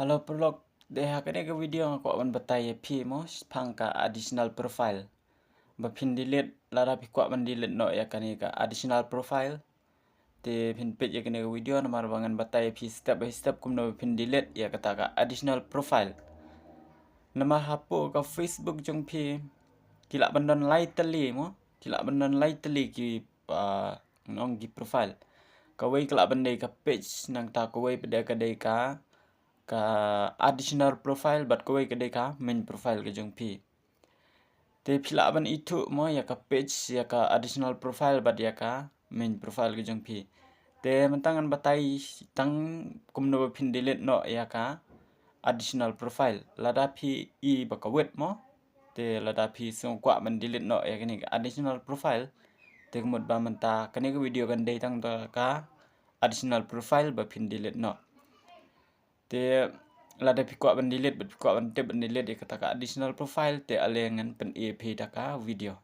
Halo perlok deha kene ke video nga ko ban batai phi mo phang ka additional profile. Ba phin delete lara pi ko ban delete no ya kane ka additional profile. Te phin page ya kene ke video na mar bangan batai phi step by step kum no phin delete ya kata ka additional profile. Nama hapo ka Facebook jong phi kila bandon lai tali mo kila bandon lai tali ki nong ki profile. Kawai kila bandai ka page nang ta kawai pada ka dai ka additional profile bat kawai kedai ka main profile ke jong pi. Te pila ban itu mo ya ka page ya ka additional profile bat ya ka main profile ke jong pi. Te mentangan batai tang kumno pin delete no ya ka additional profile. Lada pi I bakawet mo. Te lada pi song kwa ban delete no ya kini additional profile. Te kemud ba menta kani ke video kan dai tang ka additional profile ba pin delete no. Te lada pi kwa ban delete bat kwa ban te ban delete kata ka additional profile te alengan pen EP daka video.